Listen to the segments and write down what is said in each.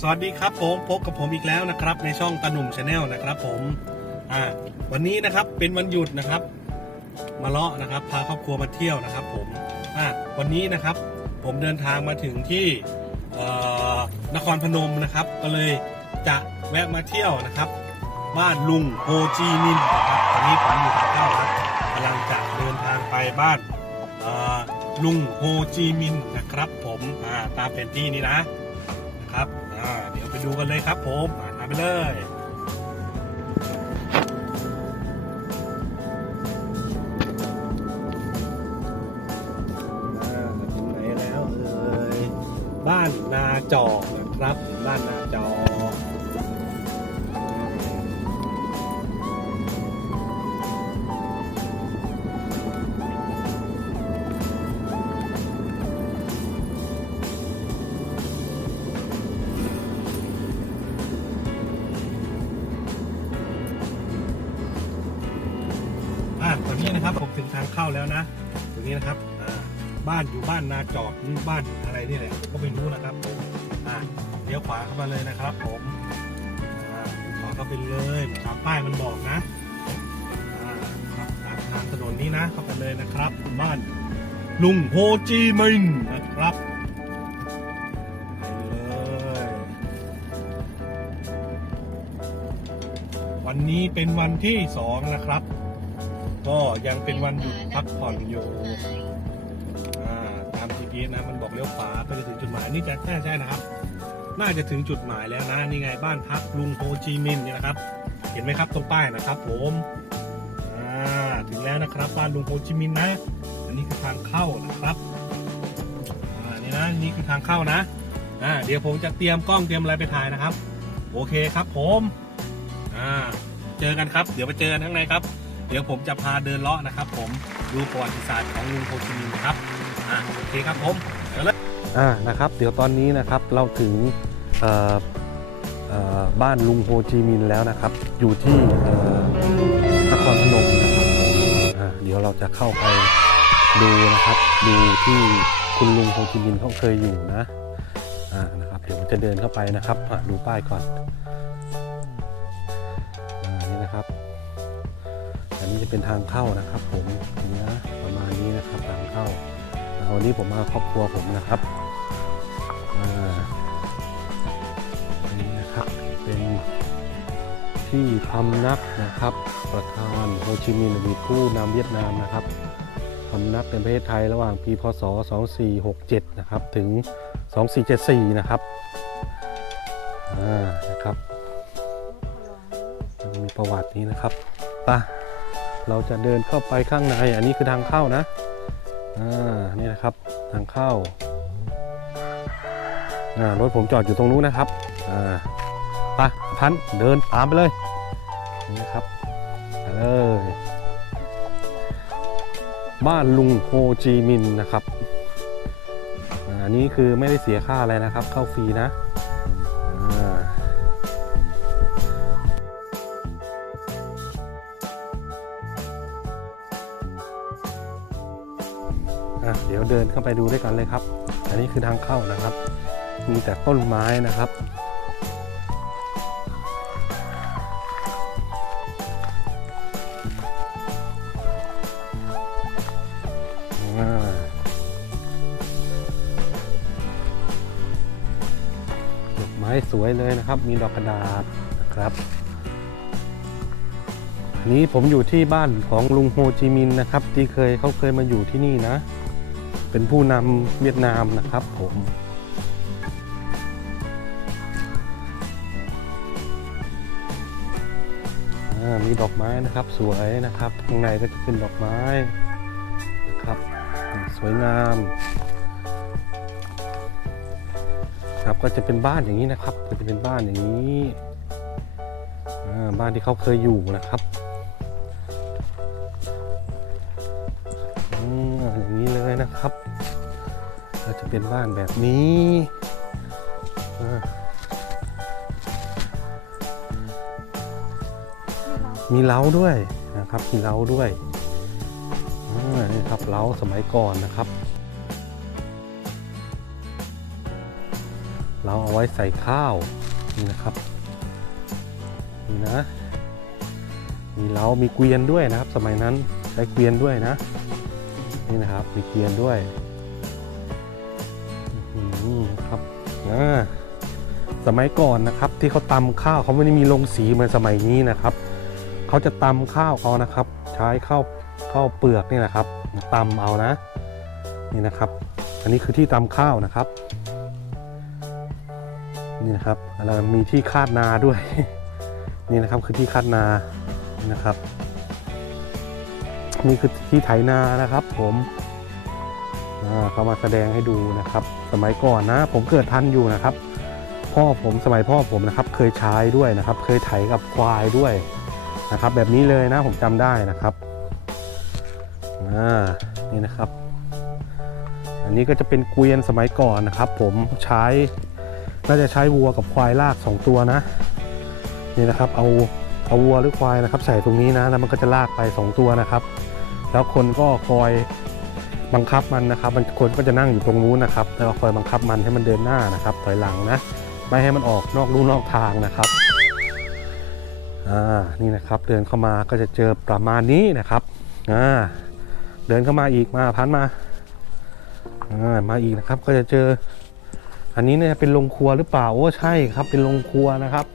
สวัสดีครับผมพบกับผมอีกแล้วนะครับ ในช่องตาหนุ่มชาแนลนะครับ ผมอ่าวันนี้นะครับเป็นวันหยุดนะครับ มาเลาะนะครับ พาครอบครัวมาเที่ยวนะครับ ผมอ่าวันนี้นะครับ ผมเดินทางมาถึงที่นครพนมนะครับ ก็เลยจะแวะมาเที่ยวนะครับ บ้านลุงโฮจีมินห์นะครับตอนนี้ผมอยู่ทางเข้าครับกำลังจะเดินทางไปบ้านลุงโฮจีมินห์นะครับ ผมตามแผนที่นี้นะ ครับอ่าเดี๋ยวไปดูกันเลยครับผมอ่าตามไปเลยอ่าถึงไหนแล้วเอ่ยบ้านนาจอกนะครับบ้านนาจอ บ้านอยู่บ้านนาจอกหรือบ้านอะไรนี่แหละก็ไม่รู้นะครับผมเลี้ยวขวาเข้ามาเลยนะครับ ผมอ่าเลี้ยวขวาเข้าไปเลยตามป้ายมันบอกนะตามทางถนนนี้นะเข้าไปเลยนะครับบ้านลุงโฮจีมินห์นะครับไปเลยวันนี้เป็นวันที่สองนะครับ ก็ยังเป็นวันหยุดพักผ่อนอยู่ ตาม GPS นะมันบอกเลี้ยวขวาก็จะถึงจุดหมายนี่จะใช่ใช่นะครับ น่าจะถึงจุดหมายแล้วนะนี่ไงบ้านพักลุงโฮจีมินห์เนี่ยนะครับ เห็นไหมครับตรงป้ายนะครับ ผมอ่าถึงแล้วนะครับบ้านลุงโฮจิมินห์นะ อันนี้คือทางเข้านะครับอ่านี่นะนี่คือทางเข้านะอ่าเดี๋ยวผมจะเตรียมกล้องเตรียมอะไรไปถ่ายนะครับ โอเคครับผมอ่าเจอกันครับ เดี๋ยวไปเจอกันข้างในครับ เดี๋ยวผมจะพาเดินเลาะนะครับ ผมดูประวัติศาสตร์ของลุงโฮจิมินห์นะครับ อ่าโอเคครับผมเดี๋ยวเลยอ่านะครับเดี๋ยวตอนนี้นะครับเราถึงเอ่อเอ่อบ้านลุงโฮจิมินห์แล้วนะครับ อยู่ที่เอ่อนครพนมนะครับอ่าเดี๋ยวเราจะเข้าไปดูนะครับ ดูที่คุณลุงโฮจิมินห์เขาเคยอยู่นะอ่านะครับเดี๋ยวจะเดินเข้าไปนะครับอะดูป้ายก่อนอ่านี่นะครับ อันนี้จะเป็นทางเข้านะครับ ผมนี่นะประมาณนี้นะครับทางเข้า วันนี้ผมมาครอบครัวผมนะครับอ่าอันนี้นะครับเป็นที่พำนักนะครับ ประธานโฮจิมินห์อดีตผู้นำเวียดนามนะครับพำนักในประเทศไทยระหว่างปีพศ 2467 นะครับ ถึง 2474 นะครับอ่านะครับมีประวัตินี้นะครับป่ะเราจะเดินเข้าไปข้างใน อันนี้คือทางเข้านะ อ่านี่นะครับทางเข้าอ่ารถผมจอดอยู่ตรงนู้นนะครับอ่าไปพันเดินตามไปเลยนี่นะครับไปเลยบ้านลุงโฮจีมินนะครับอันนี้คือไม่ได้เสียค่าอะไรนะครับ เข้าฟรีนะ เดี๋ยวเดินเข้าไปดูด้วยกันเลยครับ อันนี้คือทางเข้านะครับ มีแต่ต้นไม้นะครับอ่าดอกไม้สวยเลยนะครับ มีดอกกระดาษนะครับอันนี้ผมอยู่ที่บ้านของลุงโฮจิมินนะครับ ที่เคยเขาเคยมาอยู่ที่นี่นะ เป็นผู้นำเวียดนามนะครับผมอ่ามีดอกไม้นะครับสวยนะครับข้างในก็จะเป็นดอกไม้นะครับสวยงามครับก็จะเป็นบ้านอย่างนี้นะครับ ก็จะเป็นบ้านอย่างนี้อ่าบ้านที่เขาเคยอยู่นะครับ นี้เลยนะครับ ก็จะเป็นบ้านแบบนี้มีเล้าด้วยนะครับ มีเล้าด้วยอ่านี่ครับเล้าสมัยก่อนนะครับเราเอาไว้ใส่ข้าวนี่นะครับนี่นะ มีเรามีเกวียนด้วยนะครับ สมัยนั้นใช้เกวียนด้วยนะ นี่นะครับมีเกียนด้วยครับอ่าสมัยก่อนนะครับ ที่เขาตำข้าวเขาไม่ได้มีโรงสีเหมือนสมัยนี้นะครับเขาจะตำข้าวเขานะครับ ใช้ข้าวข้าวเปลือกนี่นะครับตำเอานะนี่นะครับ อันนี้คือที่ตำข้าวนะครับนี่นะครับเรามีที่คาดนาด้วย นี่นะครับคือที่คาดนานะครับ นี่คือที่ไถนานะครับ ผมเขามาแสดงให้ดูนะครับ สมัยก่อนนะ ผมเกิดทันอยู่นะครับ พ่อผมสมัยพ่อผมนะครับ เคยใช้ด้วยนะครับ เคยไถกับควายด้วยนะครับ แบบนี้เลยนะผมจำได้นะครับนี่นะครับ อันนี้ก็จะเป็นเกวียนสมัยก่อนนะครับ ผมใช้น่าจะใช้วัวกับควายลากสองตัวนะนี่นะครับ เอาเอาวัวหรือควายนะครับ ใส่ตรงนี้นะแล้วมันก็จะลากไปสองตัวนะครับ แล้วคนก็คอยบังคับมันนะครับ มันคนก็จะนั่งอยู่ตรงนู้นนะครับ แล้วคอยบังคับมันให้มันเดินหน้านะครับ ถอยหลังนะไม่ให้มันออกนอกลู่นอกทางนะครับอ่านี่นะครับเดินเข้ามาก็จะเจอประมาณนี้นะครับอ่าเดินเข้ามาอีกมาพันมาอ่ามาอีกนะครับก็จะเจอ อันนี้เนี่ยเป็นโรงครัวหรือเปล่าโอ้ใช่ครับ เป็นโรงครัวนะครับ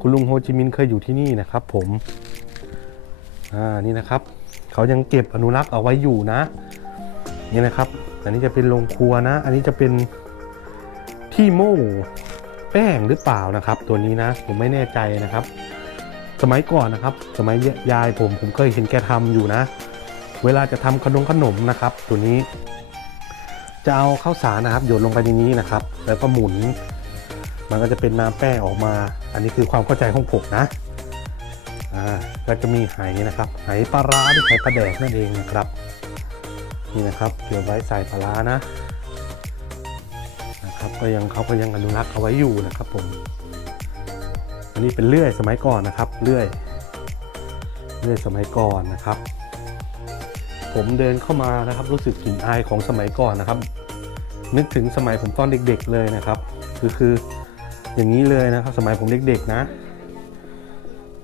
คุณลุงโฮจิมินห์เคยอยู่ที่นี่นะครับ ผมอ่านี่นะครับ เขายังเก็บอนุรักษ์เอาไว้อยู่นะ นี่นะครับ อันนี้จะเป็นโรงครัวนะ อันนี้จะเป็นที่โม่แป้งหรือเปล่านะครับ ตัวนี้นะผมไม่แน่ใจนะครับ สมัยก่อนนะครับ สมัยยายผมผมเคยเห็นแกทำอยู่นะ เวลาจะทำขนมขนมนะครับ ตัวนี้ จะเอาข้าวสารนะครับโยนลงไปในนี้นะครับ แล้วก็หมุน มันก็จะเป็นน้ำแป้งออกมา อันนี้คือความเข้าใจของผมนะ อ่าก็จะมีไหนะครับไหปลาร้าหรือไหปลาแดกนั่นเองนะครับนี่นะครับเก็บไว้ใส่ปลาร้านะนะครับก็ยังเขาก็ยังอนุรักษ์เอาไว้อยู่นะครับผมอันนี้เป็นเลื่อยสมัยก่อนนะครับเลื่อยเลื่อยสมัยก่อนนะครับ ผมเดินเข้ามานะครับรู้สึกกลิ่นอายของสมัยก่อนนะครับ นึกถึงสมัยผมตอนเด็กๆเลยนะครับ คือคืออย่างนี้เลยนะครับ สมัยผมเด็กๆนะ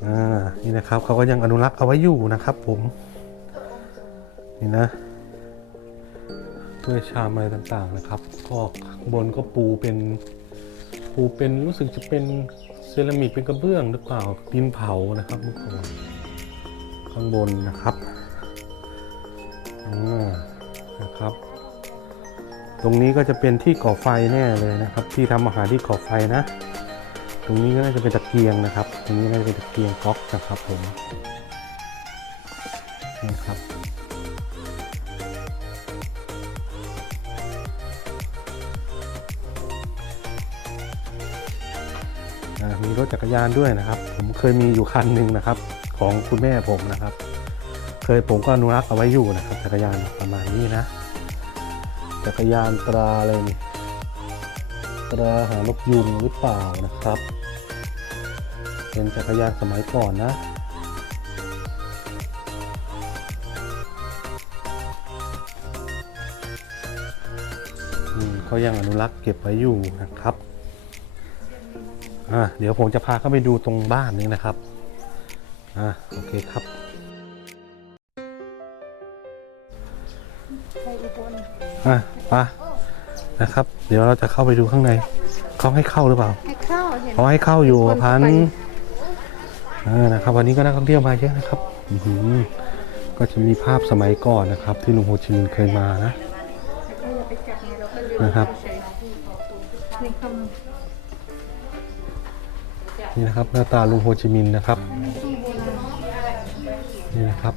อ่านี่นะครับเขาก็ยังอนุรักษ์เอาไว้อยู่นะครับผม นี่นะด้วยชามอะไรต่างๆนะครับ ก็บนก็ปูเป็นปูเป็นรู้สึกจะเป็นเซรามิกเป็นกระเบื้องหรือเปล่าดินเผานะครับเมื่อก่อนข้างบนนะครับอ่านะครับ ตรงนี้ก็จะเป็นที่ก่อไฟแน่เลยนะครับ ที่ทำอาหารที่ก่อไฟนะ ตรงนี้ก็น่าจะเป็นตะเกียงนะครับ ตรงนี้น่าจะเป็นตะเกียงก๊อกนะครับผมนี่ครับมีรถจักรยานด้วยนะครับ ผมเคยมีอยู่คันหนึ่งนะครับ ของคุณแม่ผมนะครับ เคยผมก็อนุรักษ์เอาไว้อยู่นะครับ จักรยานประมาณนี้นะ จักรยานตราอะไรนี่ตราหานกยุงหรือเปล่านะครับ เป็นจักรยานสมัยก่อนนะอืมเขายังอนุรักษ์เก็บไว้อยู่นะครับอ่าเดี๋ยวผมจะพาเข้าไปดูตรงบ้านนี้นะครับอ่าโอเคครับไปอุบลอะไปนะครับ เดี๋ยวเราจะเข้าไปดูข้างในเขาให้เข้าหรือเปล่าให้เข้าเห็นเขาให้เข้าอยู่คนพันไปเออ นะครับ วันนี้ก็นักท่องเที่ยวมาเยอะนะครับก็จะมีภาพสมัยก่อนนะครับ ที่ลุงโฮจิมินห์เคยมานะนะครับนี่นะครับหน้าตาลุงโฮจิมินห์นะครับนี่นะครับ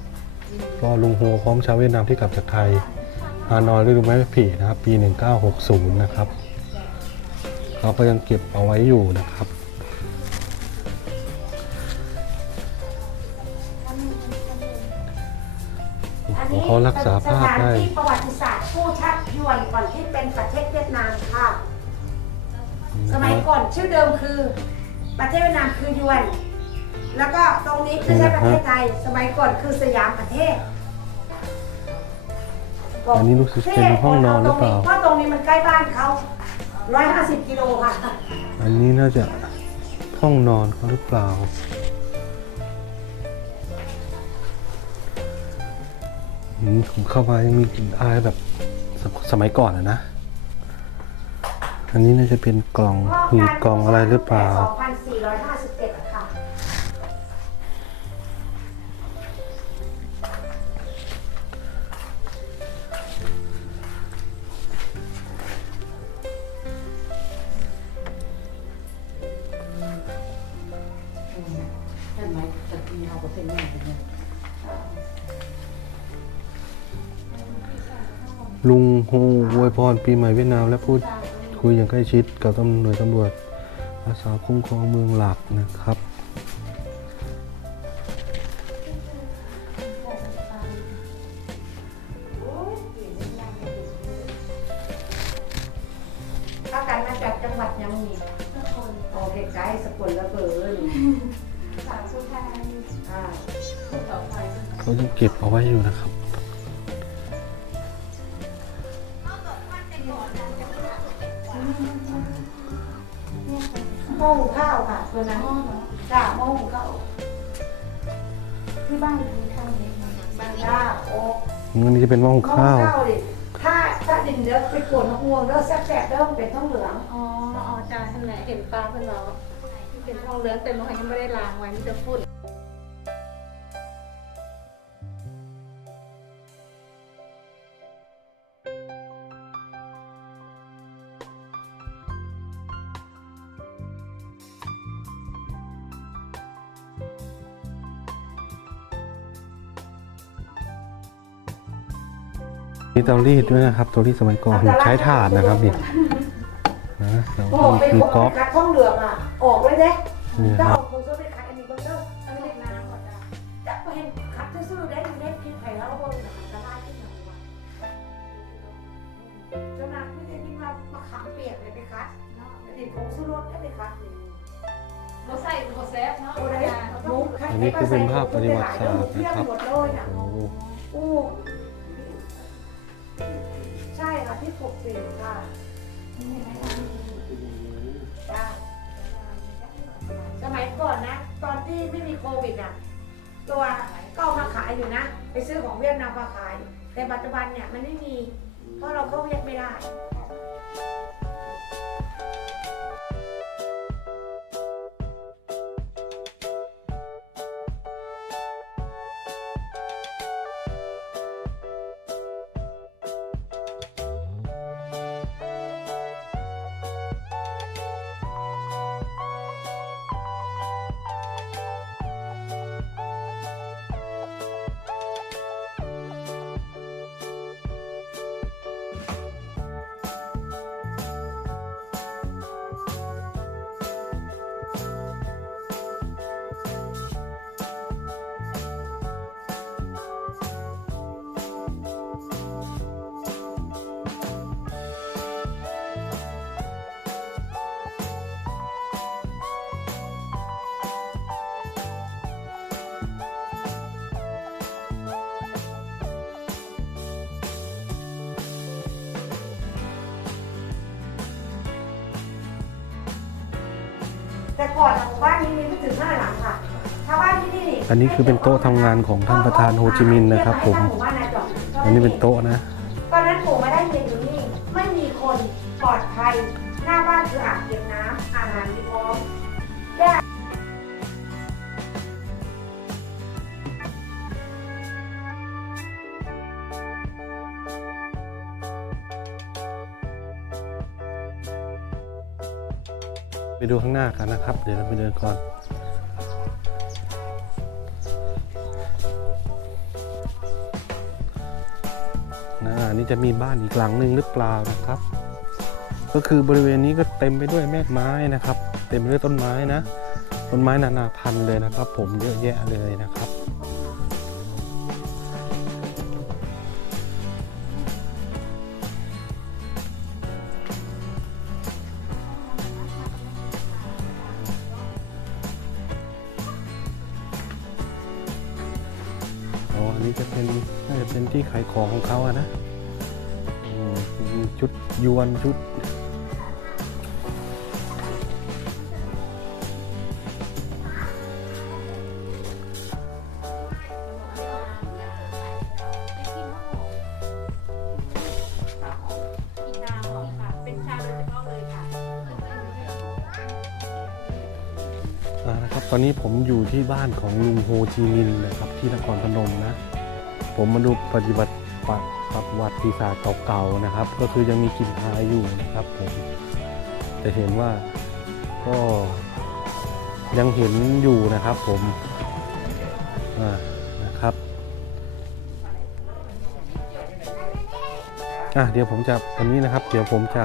ก็ลุงโฮพร้อมชาวเวียดนามที่กลับจากไทยฮานอยฤดูไม้ผลินะครับ ปี 1960 นะครับ เขาก็ยังเก็บเอาไว้อยู่นะครับ รักษาภาพได้ สถนที่ประวัติศาสตร์ผู้ชักยวนก่อนที่เป็นประเทศเวียดนามค่ะ สมัยก่อนชื่อเดิมคือประเทศเวียดนามคือยวน แล้วก็ตรงนี้ไม่ใช่ประเทศไทย สมัยก่อนคือสยามประเทศอันนี้รู้สึกเป็นห้องนอนหรือเปล่า เพราะตรงนี้มันใกล้บ้านเขาร้อยห้าสิบกิโลค่ะ อันนี้น่าจะห้องนอนเขาหรือเปล่า ผมเข้ามายังมีกลิ่นอายแบบสมสมัยก่อนอะนะ อันนี้น่าจะเป็นกล่องหีบกล่องอะไรหรือเปล่าสองพันสี่ร้อยห้าสิบเจ็ดค่ะใช่ไหมตะกี้เขาก็เป็นอย่างนี้ ลุงโฮอวยพรปีใหม่เวียดนาม และพูดคุยอย่างใกล้ชิดกับตำรวจตำรวจอาสาคุ้มครองเมืองหลักนะครับ หม้อหุงข้าวค่ะตัวนั้นจ้าหม้อหุงข้าวที่บ้านมีข้าวเล็กไหมบ้านจ้าโอ้อันนี้จะเป็นหม้อหุงข้าวดิถ้าถ้าดินเด้อไปกวนมะม่วงเด้อแซ่บเด้อมันเป็นท้องเหลืองอ๋ออ๋อจ้าท่านไหนเห็นปลาเพื่อนเราเป็นทองเหลืองแต่มันยังไม่ได้ล้างไว้มันจะฝุ่น มีเตารีดด้วยนะครับเตารีดสมัยก่อนใช้ถ่านนะครับนี่นะแล้วโอ้นี่เป็นคือของก๊อกคัดท้องเหลืองอะ ออกเลยเด้นี่ถ้าคอรัอบกคงจะไปคัดอันนี้เบิ่งเด้ออันนี้น้ำก่อนจ้าจะไปเห็นคัดซื่อๆได้อยู่ได้กินไข่แล้วเบิ่งน่ะมันจะได้ขึ้นมาว่าเจ้านายไม่ได้ยินว่ามะขามเปียกเลยไปคัดเนาะดินผงชูรสได้ไปคัดนี่เราใส่โบเซฟเนาะโอ้ได้หมูอันนี้คือเป็นภาพปฏิวัติศาสตร์นะครับหมดเใช่ค่ะโอ้อู้ใช่ค่ะที่ปลูกสิค่ะจ้สมัยก่อนนะ ตอนที่ไม่มีโควิดอะ ตัวก็เอามาขายอยู่นะ ไปซื้อของเวียดนามมาขาย แต่ปัจจุบันเนี่ยมันไม่มี เพราะเราเข้าเวียดไม่ได้ แต่ก่อนอะหมู่บ้านนี้มีไม่ถึงห้าหลังค่ะชาวบ้านที่นี่นี่อันนี้คือเป็นโต๊ะทำงานของท่านประธานโฮจิมินห์นะครับ ผม อันนี้เป็นโต๊ะนะ ตอนนั้นผมมาได้เรียนอยู่นี่ไม่มีคนปลอดภัยหน้าบ้านคืออ่างเก็บ ไปดูข้างหน้ากันนะครับ เดี๋ยวเราไปเดินก่อนนะนี่จะมีบ้านอีกหลังหนึ่งหรือเปล่านะครับ ก็คือบริเวณนี้ก็เต็มไปด้วยแม่กไม้นะครับ เต็มไปด้วยต้นไม้นะ ต้นไม้นานาพันธุ์เลยนะครับ ผมเยอะแยะเลยนะครับ จะเป็นน่าจะเป็นที่ขายของของเขาอะนะชุดยวนชุดนะครับตอนนี้ผมอยู่ที่บ้านของลุงโฮจิมินนะครับที่นครพนมนะ ผมมาดูปฏิบัติประวัติศาสตร์เก่าๆนะครับ ก็คือยังมีกลิ่นอายอยู่นะครับผมจะเห็นว่าก็ยังเห็นอยู่นะครับ ผมนะครับอะเดี๋ยวผมจะวันนี้นะครับ เดี๋ยวผมจะ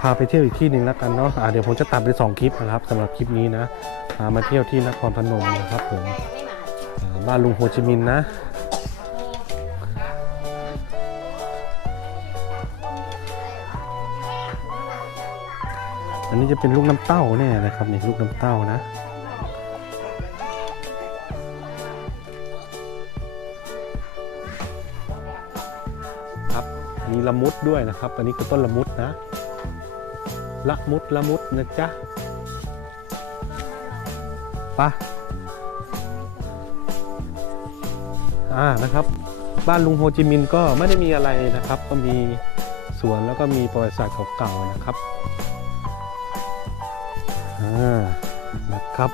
พาไปเที่ยวอีกที่หนึ่งแล้วกันเนาะอ่าเดี๋ยวผมจะตัดไปสองคลิปนะครับสำหรับคลิปนี้นะพามาเที่ยวที่นครพนมนะครับผมบ้านลุงโฮจิมินห์นะ นนี้จะเป็นลูกน้ำเต้าแน่นะครับนี่ลูกน้ำเต้านะ ครับมีละมุดด้วยนะครับ อันนี้คือต้นละมุดนะ ละมุดละมุดนะจ๊ะไปะอ่านะครับ บ้านลุงโฮจิมินห์ก็ไม่ได้มีอะไรนะครับ ก็มีสวนแล้วก็มีประวัติศาสตร์เก่าๆนะครับ นะครับ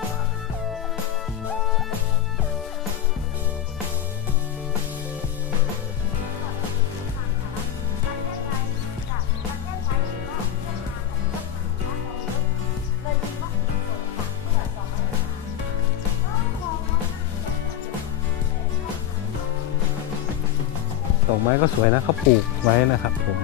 ดอกไม้ก็สวยนะเขาปลูกไว้นะครับผม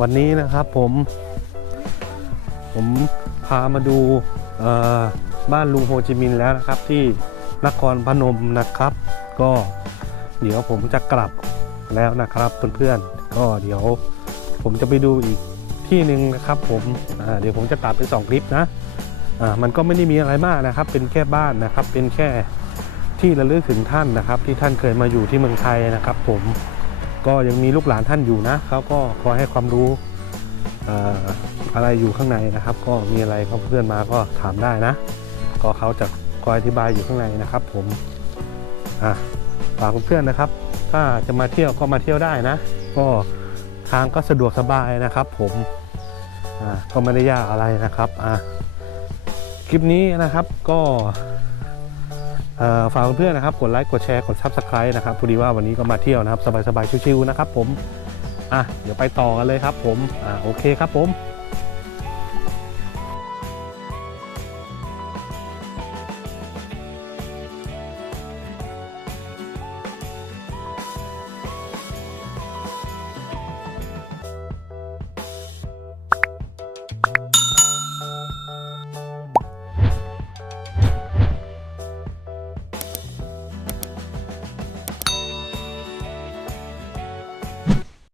วันนี้นะครับผม ผมพามาดูบ้านลุงโฮจิมินห์แล้วนะครับ ที่นครพนมนะครับ ก็เดี๋ยวผมจะกลับแล้วนะครับเพื่อนๆก็เดี๋ยวผมจะไปดูอีกที่หนึ่งนะครับผมเดี๋ยวผมจะตัดเป็นสองคลิปนะมันก็ไม่ได้มีอะไรมากนะครับ เป็นแค่บ้านนะครับ เป็นแค่ที่ระลึกถึงท่านนะครับ ที่ท่านเคยมาอยู่ที่เมืองไทยนะครับ ผม ก็ยังมีลูกหลานท่านอยู่นะเขาก็คอยให้ความรู้เอ่อะไรอยู่ข้างในนะครับ ก็มีอะไรก็เพื่อนมาก็ถามได้นะ ก็เขาจะคอยอธิบายอยู่ข้างในนะครับ ผมอะฝากเพื่อนๆนะครับ ถ้าจะมาเที่ยวก็มาเที่ยวได้นะ ก็ทางก็สะดวกสบายนะครับ ผมอะก็ไม่ได้ยากอะไรนะครับอะคลิปนี้นะครับก็ ฝากเพื่อนๆนะครับ กดไลค์กดแชร์กดซับสไคร b e นะครับพอดีว่าวันนี้ก็มาเที่ยวนะครับ สบายๆชิวๆนะครับผมอะเดี๋ยวไปต่อกันเลยครับผมอะโอเคครับผม